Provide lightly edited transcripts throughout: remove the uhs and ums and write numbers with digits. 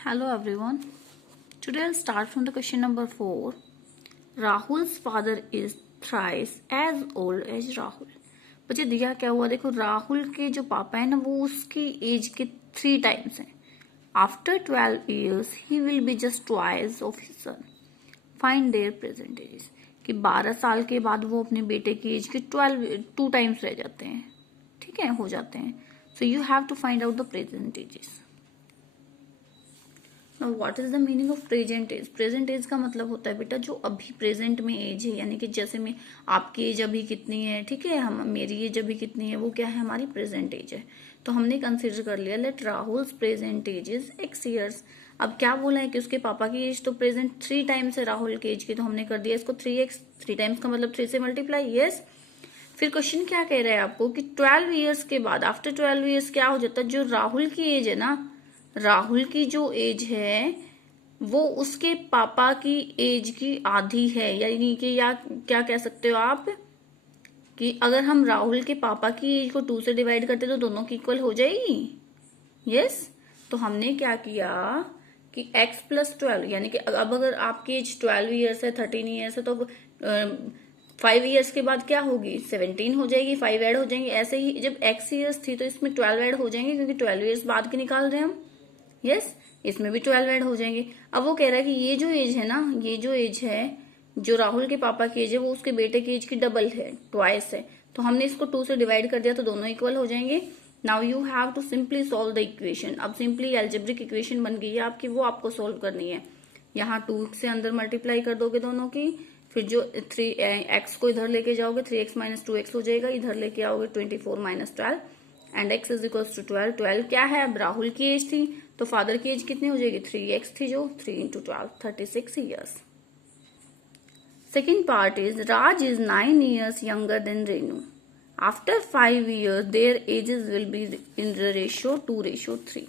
Hello everyone. Today I'll start from the question number 4. Rahul's father is thrice as old as Rahul. बच्चे दिया क्या हुआ, देखो राहुल के जो पापा है ना वो उसकी एज के 3 टाइम्स हैं. After 12 years he will be just twice of his son. Find their present ages. कि 12 साल के बाद वो अपने बेटे की एज के 2 टाइम्स रह जाते हैं. ठीक है, हो जाते हैं. So you have to find out the present ages. Now what is the meaning of present age. Present age का मतलब होता है बेटा जो अभी प्रेजेंट में एज है, यानी कि जैसे में आपकी एज अभी कितनी है, ठीक है, हम मेरी एज अभी कितनी है, वो क्या है, हमारी प्रेजेंट एज है. तो हमने कंसिडर कर लिया let Rahul's present age is x years. अब क्या बोला है कि उसके पापा की एज तो प्रेजेंट 3 टाइम्स है राहुल की एज की, तो हमने कर दिया इसको 3x. 3 टाइम्स का मतलब 3 से मल्टीप्लाई. यस. फिर क्वेश्चन क्या कह रहा है आपको कि 12 ईयर्स के बाद, आफ्टर 12 ईयर्स क्या हो जाता है, जो राहुल की एज है ना, राहुल की जो एज है वो उसके पापा की एज की आधी है. यानी कि या क्या कह सकते हो आप कि अगर हम राहुल के पापा की एज को 2 से डिवाइड करते तो दोनों की इक्वल हो जाएगी. यस. तो हमने क्या किया कि x प्लस 12, यानी कि अब अगर आपकी एज 12 ईयर्स है, 13 ईयर्स है, तो 5 ईयर्स के बाद क्या होगी, 17 हो जाएगी, 5 ऐड हो जाएंगे. ऐसे ही जब x ईयर्स थी तो इसमें 12 ऐड हो जाएंगे क्योंकि 12 ईयर्स बाद के निकाल रहे हैं हम. यस. इसमें भी 12 ऐड हो जाएंगे. अब वो कह रहा है कि ये जो एज है ना, ये जो एज है, जो राहुल के पापा की एज है वो उसके बेटे की एज की डबल है, ट्वाइस है. तो हमने इसको 2 से डिवाइड कर दिया तो दोनों इक्वल हो जाएंगे. Now you have to simply solve the equation. अब सिंपली एल्जेब्रिक इक्वेशन बन गई है आपकी, वो आपको सॉल्व करनी है. यहाँ 2 से अंदर मल्टीप्लाई कर दोगे दोनों की, फिर जो 3x को इधर लेके जाओगे 3x माइनस 2x हो जाएगा, इधर लेके आओगे 24 minus 12 and x is equal to 12. 12 क्या है, अब राहुल की एज थी तो फादर की एज कितनी हो जाएगी, 3x थी, जो 3 into 12 36 years. Second part is Raj is 9 years younger than Renu. After 5 years their ages will be in the ratio 2:3.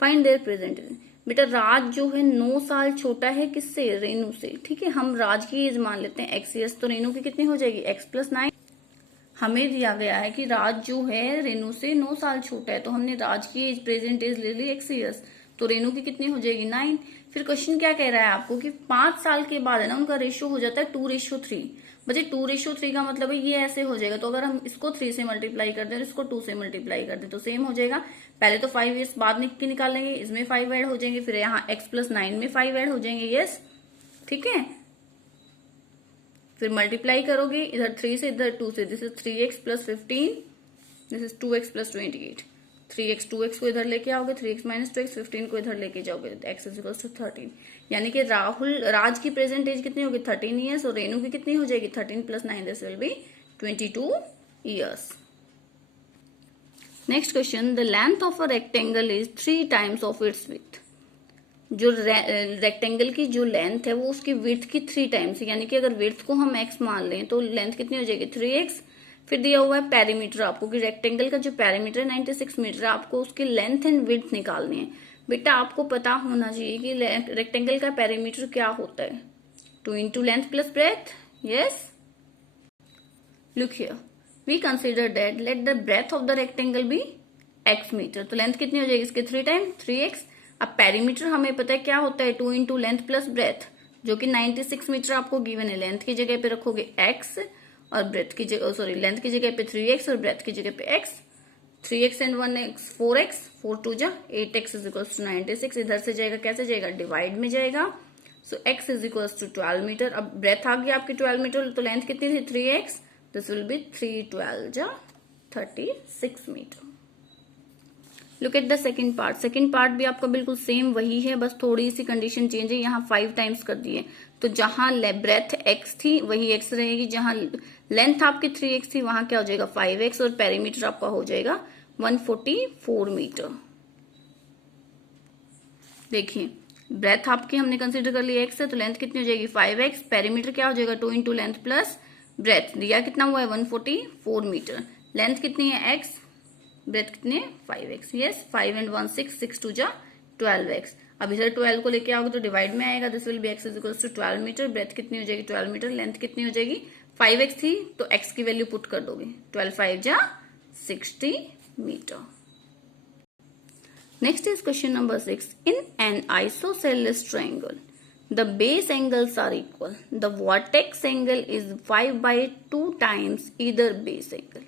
Find their present age. बेटा राज जो है 9 साल छोटा है किससे, रेनू से. ठीक है, हम राज की एज मान लेते हैं x years, तो रेनू की कितनी हो जाएगी, x प्लस 9. हमें दिया गया है कि राज जो है रेनू से 9 साल छोटा है, तो हमने राज की एज प्रेजेंट एज ले ली x years, तो रेनू की कितनी हो जाएगी, 9. फिर क्वेश्चन क्या कह रहा है आपको कि 5 साल के बाद है ना उनका रेशियो हो जाता है 2:3. बच्चे 2:3 का मतलब है ये ऐसे हो जाएगा, तो अगर हम इसको 3 से मल्टीप्लाई कर दें और इसको 2 से मल्टीप्लाई कर दें तो सेम हो जाएगा. पहले तो 5 years बाद की निकालेंगे, इसमें 5 ऐड हो जाएंगे, फिर यहाँ x प्लस 9 में 5 ऐड हो जाएंगे. यस. ठीक है, फिर मल्टीप्लाई करोगे इधर 3 से इधर 2 से, this is 3x plus 15, this is 2x plus 28. 3x 2x को इधर लेके आओगे, 3x माइनस 2x 15 को इधर लेके जाओगे, x इज इक्वल टू 13. यानी कि राज की प्रेजेंट एज कितनी होगी, 13 ईयर्स, और रेनू की कितनी हो जाएगी, 13 plus 9, this will B 22 years. Next question, the length of a rectangle is 3 times of its width. जो रेक्टेंगल की जो लेंथ है वो उसकी विड्थ की 3 टाइम्स है, यानी कि अगर विड्थ को हम x मान लें तो लेंथ कितनी हो जाएगी, 3x. फिर दिया हुआ है पेरीमीटर आपको कि रेक्टेंगल का जो पेरीमीटर 96 मीटर है, आपको उसकी लेंथ एंड विड्थ निकालनी है. बेटा आपको पता होना चाहिए कि रेक्टेंगल का पेरीमीटर क्या होता है, 2 into length plus breadth. Yes. Look here, we consider that let the breadth of the rectangle be x metre, तो लेंथ कितनी हो जाएगी इसके 3 टाइम 3x. अब पेरीमीटर हमें पता है क्या होता है, 2 इंटू लेंथ प्लस ब्रेथ, जो कि 96 मीटर आपको गिवन है. लेंथ की जगह पे रखोगे x और ब्रेथ की जगह, सॉरी, लेंथ की जगह पे 3x और ब्रेथ की जगह पे x. 3x and 1x 4x, 4 2 जा 8x इज इक्वल टू 96. इधर से जाएगा, कैसे जाएगा, डिवाइड में जाएगा. So x is equal to 12 metre. अब ब्रेथ आ गया आपकी 12 मीटर, तो लेंथ कितनी थी 3x, दिस विल बी 3 12 जा 36 metre. Look at the second part. Second part भी आपका बिल्कुल सेम वही है, बस थोड़ी सी कंडीशन चेंज है. यहाँ 5 टाइम्स कर दिए, तो जहां ब्रेथ x थी वही x रहेगी, जहां लेंथ आपकी 3x थी वहां क्या हो जाएगा 5x, और पेरीमीटर आपका हो जाएगा 144 मीटर. देखिए ब्रेथ आपकी हमने कंसिडर कर लिया x है, तो लेंथ कितनी हो जाएगी 5x, पेरीमीटर क्या हो जाएगा 2 इंटू लेंथ प्लस ब्रेथ, दिया कितना हुआ है 144 मीटर. लेंथ कितनी है x, ब्रेथ कितने 5x. यस. 5 एंड 1 6, 6 2 जा 12x. अब इधर 12 को लेके आओगे तो डिवाइड में आएगा, this will be x is equal to 12 metre. Breadth कितनी हो जाएगी 12 मीटर. लेंथ कितनी हो जाएगी 5x थी तो x की वैल्यू पुट कर दोगे, 12 5 जा 60 metre. Next is question number 6. In an isosceles triangle, the base angles are equal. The vertex angle is 5/2 times either base angle.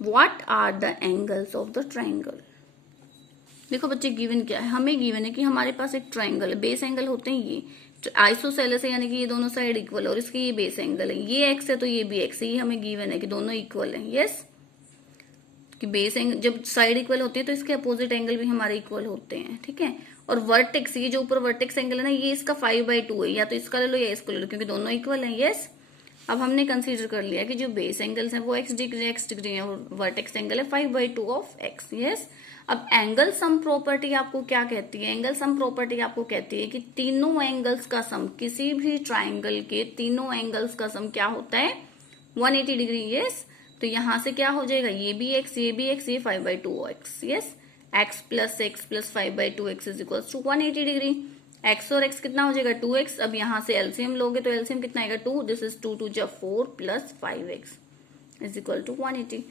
What are the angles of the triangle? देखो बच्चे given क्या है, हमें given है कि हमारे पास एक triangle है, बेस एंगल होते हैं ये आइसोसेलेस है, यानी कि ये दोनों साइड इक्वल है और इसके ये बेस एंगल है, ये एक्स है तो ये भी एक्स है, ये हमें गिवन है कि दोनों इक्वल है। यस, कि बेस एंगल जब साइड इक्वल होती है तो इसके अपोजिट एंगल भी हमारे इक्वल होते हैं, ठीक है। और वर्टेक्स, ये जो ऊपर वर्टेक्स एंगल है ना, ये इसका 5/2 है, या तो इसका ले लो या इसको ले लो, क्योंकि दोनों इक्वल है। यस, अब हमने कंसीडर कर लिया कि जो बेस एंगल्स हैं वो x डिग्री है और वर्टेक्स एंगल है 5/2 ऑफ x। यस, अब एंगल सम प्रॉपर्टी आपको क्या कहती है? एंगल सम प्रॉपर्टी आपको कहती है कि तीनों एंगल्स का सम, किसी भी ट्राइंगल के तीनों एंगल्स का सम क्या होता है? 180 डिग्री। यस, तो यहां से क्या हो जाएगा? ये भी x, ये भी x, ये 5/2 x। Yes, x plus 5/2 x is equal to 180 degree. x और x कितना हो जाएगा? 2x। अब यहां से एलसीएम लोगे तो एलसीएम कितना आएगा? 2। This is 2 2 4 plus 5x is equal to 180।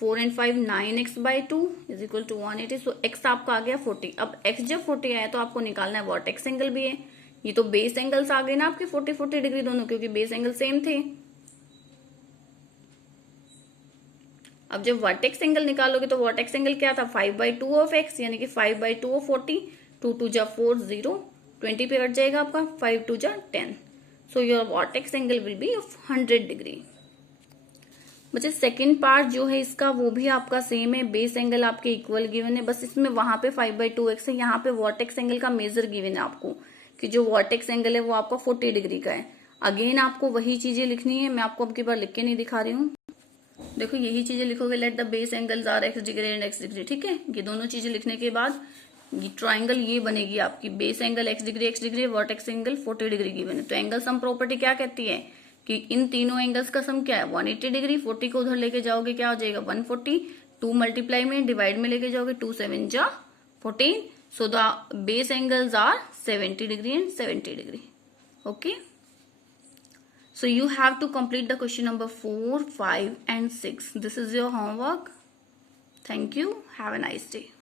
4 and 5 9x/2 is equal to 180। So x आपका आ गया 40। अब x जब 40 आया तो आपको निकालना है वर्टेक्स एंगल भी है। ये तो बेस एंगल्स आ गए ना आपके 40 डिग्री दोनों, क्योंकि बेस एंगल सेम थे। अब जब वर्टेक्स एंगल निकालोगे तो वर्टेक्स एंगल क्या था? 5/2 ऑफ x, यानी कि 5/2 ऑफ 40। 2 2 4 0, 20 पे कट जाएगा आपका, 5 2 10। So your vertex angle will be of 100 degree. बच्चे सेकंड पार्ट जो है इसका वो भी आपका सेम है, बेस एंगल आपके इक्वल गिवन है, बस इसमें वहां पे 5/2 x है, यहाँ पे वर्टेक्स एंगल का मेजर गिवन है आपको, कि जो वर्टेक्स एंगल है वो आपका 40 डिग्री का है। अगेन आपको वही चीजें लिखनी है, मैं आपको अब की बार लिख के नहीं दिखा रही हूँ। देखो यही चीजें लिखोगे, let the base angles are x degree and x degree, ठीक है। ये दोनों चीजें लिखने के बाद ये ट्राइंगल ये बनेगी आपकी, base angle x degree, vertex angle 40 degree given है। तो एंगल सम प्रॉपर्टी क्या कहती है कि इन तीनों एंगल्स का सम क्या है? 180 डिग्री। 40 को उधर लेके जाओगे क्या हो जाएगा? 140। 2 मल्टीप्लाई में डिवाइड में लेके जाओगे, 2 7 जा 14। So the base angles are 70 degree and 70 degree. Okay, so you have to complete the question number 4, 5 and 6. This is your homework. Thank you. Have a nice day.